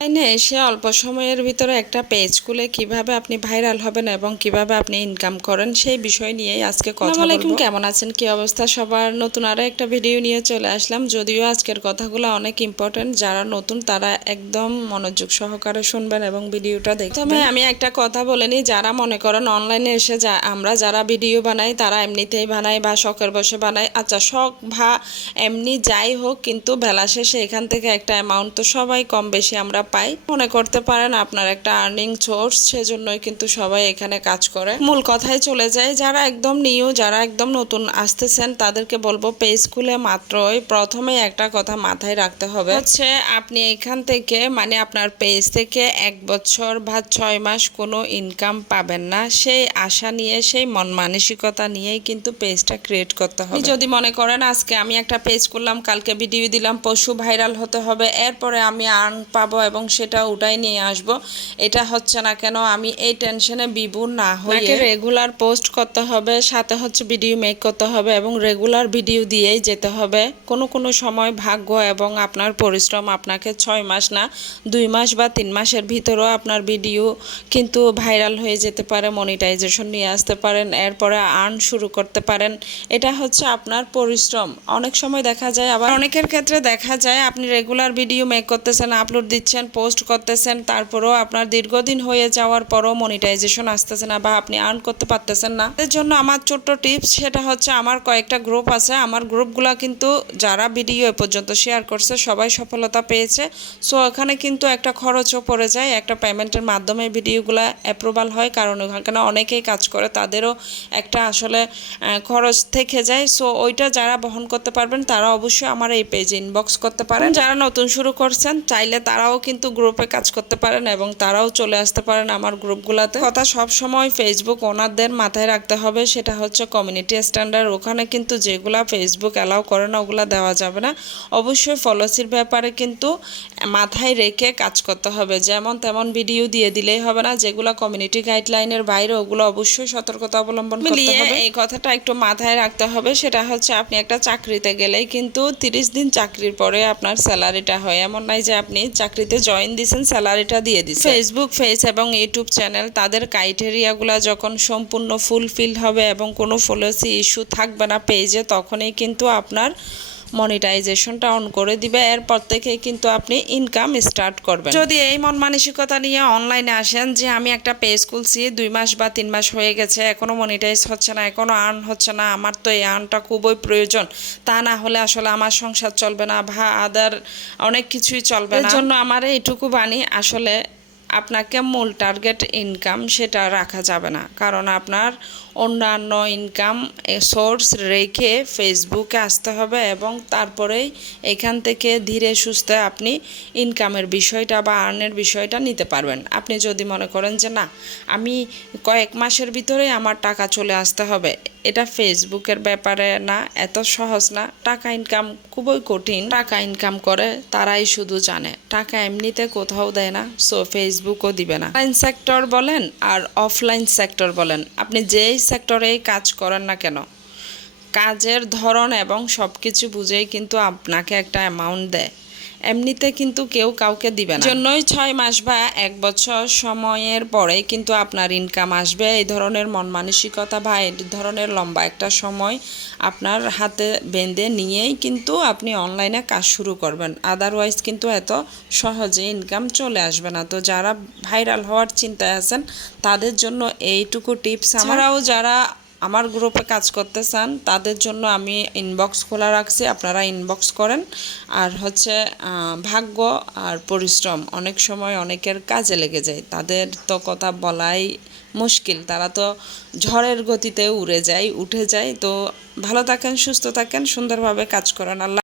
অনলাইনে এসে অল্প সময়ের ভিতরে একটা পেজ খুলে কীভাবে আপনি ভাইরাল হবেন এবং কীভাবে আপনি ইনকাম করেন সেই বিষয় নিয়েই আজকে কথা বলব। কেমন আছেন? কি অবস্থা? সবার নতুন আরও একটা ভিডিও নিয়ে চলে আসলাম। যদিও আজকের কথাগুলো অনেক ইম্পর্টেন্ট যারা নতুন তারা একদম মনোযোগ সহকারে শুনবেন এবং ভিডিওটা দেখবেন। তবে আমি একটা কথা বলে নিই যারা মনে করেন অনলাইনে এসে যা আমরা যারা ভিডিও বানাই তারা এমনিতেই বানাই বা শখের বসে বানাই আচ্ছা শখ বা এমনি যাই হোক কিন্তু বেলা শেষে এখান থেকে একটা অ্যামাউন্ট তো সবাই কম বেশি আমরা পাই। মনে করতে পারেন আপনার একটা আর্নিং সোর্স সেজন্যই কিন্তু সবাই এখানে কাজ করে। মূল কথায় চলে যায় যারা একদম নিউ যারা একদম নতুন আসতেছেন, তাদেরকে বলব পেজ খুলে মাত্রই প্রথমে একটা কথা মাথায় রাখতে হবে। হচ্ছে আপনি এখান থেকে মানে আপনার পেজ থেকে এক বছর বা ছয় মাস কোনো ইনকাম পাবেন না। সেই আশা নিয়ে, সেই মন মানসিকতা নিয়েই কিন্তু পেজটা ক্রিয়েট করতে হবে। যদি মনে করেন, আজকে আমি একটা পেজ করলাম, কালকে ভিডিও দিলাম পশু ভাইরাল হতে হবে, এরপরে আমি আর্ন পাবো এবং সেটা উঠাই নিয়ে আসব। এটা হচ্ছে না কেন, আমি এই টেনশনে বিভুর না হয়ে রেগুলার পোস্ট করতে হবে, সাথে হচ্ছে ভিডিও মেক করতে হবে এবং রেগুলার ভিডিও দিয়েই যেতে হবে। কোনো কোনো সময় ভাগ্য এবং আপনার পরিশ্রম আপনাকে ছয় মাস না, দুই মাস বা তিন মাসের ভিতরেও আপনার ভিডিও কিন্তু ভাইরাল হয়ে যেতে পারে মনিটাইজেশন নিয়ে আসতে পারেন, এরপরে আর্ন শুরু করতে পারেন। এটা হচ্ছে আপনার পরিশ্রম। অনেক সময় দেখা যায় আবার অনেকের ক্ষেত্রে দেখা যায় আপনি রেগুলার ভিডিও মেক করতেছেন আপলোড দিচ্ছেন পোস্ট করতেছেন, তারপরেও আপনার দীর্ঘদিন হয়ে যাওয়ার পরও মনিটাইজেশন আসতেছে না বা আপনি আর্ন করতে পারতেছেন না। এর জন্য আমার ছোট্ট টিপস সেটা হচ্ছে আমার কয়েকটা গ্রুপ আছে। আমার গ্রুপগুলো কিন্তু যারা ভিডিও পর্যন্ত শেয়ার করছে, সবাই সফলতা পেয়েছে। সো এখানে কিন্তু একটা খরচও পড়ে যায়। একটা পেমেন্টের মাধ্যমে ভিডিওগুলো অ্যাপ্রুভাল হয়। কারণ ওখানে অনেকেই কাজ করে, তাদেরও একটা আসলে খরচ থেকে যায়। সো ওইটা যারা বহন করতে পারবেন, তারা অবশ্যই আমার এই পেজে ইনবক্স করতে পারেন। যারা নতুন শুরু করছেন, চাইলে তারাও কিন্তু গ্রুপে কাজ করতে পারেন এবং তারাও চলে আসতে পারেন আমার গ্রুপগুলোতে কথা সব সময় ফেসবুক ওনারদের মাথায় রাখতে হবে সেটা হচ্ছে কমিউনিটি স্ট্যান্ডার্ড ওখানে কিন্তু যেগুলা ফেসবুক অ্যালাউ করে না ওগুলা দেওয়া যাবে না। অবশ্যই ফলোসির ব্যাপারে কিন্তু মাথায় রেখে কাজ করতে হবে। যেমন তেমন ভিডিও দিয়ে দিলেই হবে না যেগুলো কমিউনিটি গাইডলাইনের বাইরে ওগুলো অবশ্যই সতর্কতা অবলম্বন করতে হবে। এই কথাটা একটু মাথায় রাখতে হবে সেটা হচ্ছে আপনি একটা চাকরিতে গেলেই কিন্তু তিরিশ দিন চাকরির পরে আপনার স্যালারিটা হয়। এমন নাই যে আপনি চাকরিতে জয়েন দিছেন, স্যালারিটা দিয়ে দিচ্ছেন ফেসবুক ফেস এবং ইউটিউব চ্যানেল তাদের ক্রাইটেরিয়াগুলো যখন সম্পূর্ণ ফুলফিল হবে এবং কোনো ফলোসি ইস্যু থাকবে না পেজে তখনই কিন্তু আপনার মনিটাইজেশনটা অন করে দিবে। এরপর থেকে কিন্তু আপনি ইনকাম স্টার্ট করবেন। যদি এই মন মানসিকতা নিয়ে অনলাইনে আসেন যে আমি একটা পেজ খুলছি দুই মাস বা তিন মাস হয়ে গেছে এখনও মনিটাইজ হচ্ছে না এখনও আর্ন হচ্ছে না আমার তো এই আর্নটা খুবই প্রয়োজন। তা না হলে আসলে আমার সংসার চলবে না বা আদার অনেক কিছুই চলবে না। এর জন্য আমার এইটুকু বাণী আসলে আপনাকে মূল টার্গেট ইনকাম সেটা রাখা যাবে না। কারণ আপনার অন্যান্য ইনকাম সোর্স রেখে ফেসবুকে আসতে হবে এবং তারপরেই এখান থেকে ধীরে সুস্থে আপনি ইনকামের বিষয়টা বা আর্নের বিষয়টা নিতে পারবেন। আপনি যদি মনে করেন যে, না, আমি কয়েক মাসের ভিতরেই আমার টাকা চলে আসতে হবে। এটা ফেসবুকের ব্যাপারে না, এত সহজ না। টাকা ইনকাম খুবই কঠিন। টাকা ইনকাম করে, তারাই শুধু জানে। টাকা এমনিতে কোথাও দেয় না সো ফেসবুকও দিবে না। অনলাইন সেক্টর বলেন আর অফলাইন সেক্টর বলেন, আপনি যেই সেক্টরেই কাজ করেন না কেন, কাজের ধরন এবং সব কিছু বুঝেই কিন্তু আপনাকে একটা অ্যামাউন্ট দেয়। এমনিতে কিন্তু কেউ কাউকে দিবে না। জন্যই ছয় মাস বা এক বছর সময়ের পরে কিন্তু আপনার ইনকাম আসবে। এই ধরনের মন মানসিকতা বা এই ধরনের লম্বা একটা সময় আপনার হাতে বেঁধে নিয়েই কিন্তু আপনি অনলাইনে কাজ শুরু করবেন। আদারওয়াইজ কিন্তু এত সহজে ইনকাম চলে আসবে না। তো যারা ভাইরাল হওয়ার চিন্তায় আছেন তাদের জন্য এইটুকু টিপস আমরাও যারা আমার গ্রুপে কাজ করতে চান তাদের জন্য আমি ইনবক্স খোলা রাখছি, আপনারা ইনবক্স করেন। আর হচ্ছে ভাগ্য আর পরিশ্রম, অনেক সময় অনেকের কাজে লেগে যায়। তাদের তো কথা বলাই মুশকিল, তারা তো ঝড়ের গতিতে উড়ে যায়, উঠে যায়। তো ভালো থাকেন, সুস্থ থাকেন, সুন্দরভাবে কাজ করেন। আল্লাহ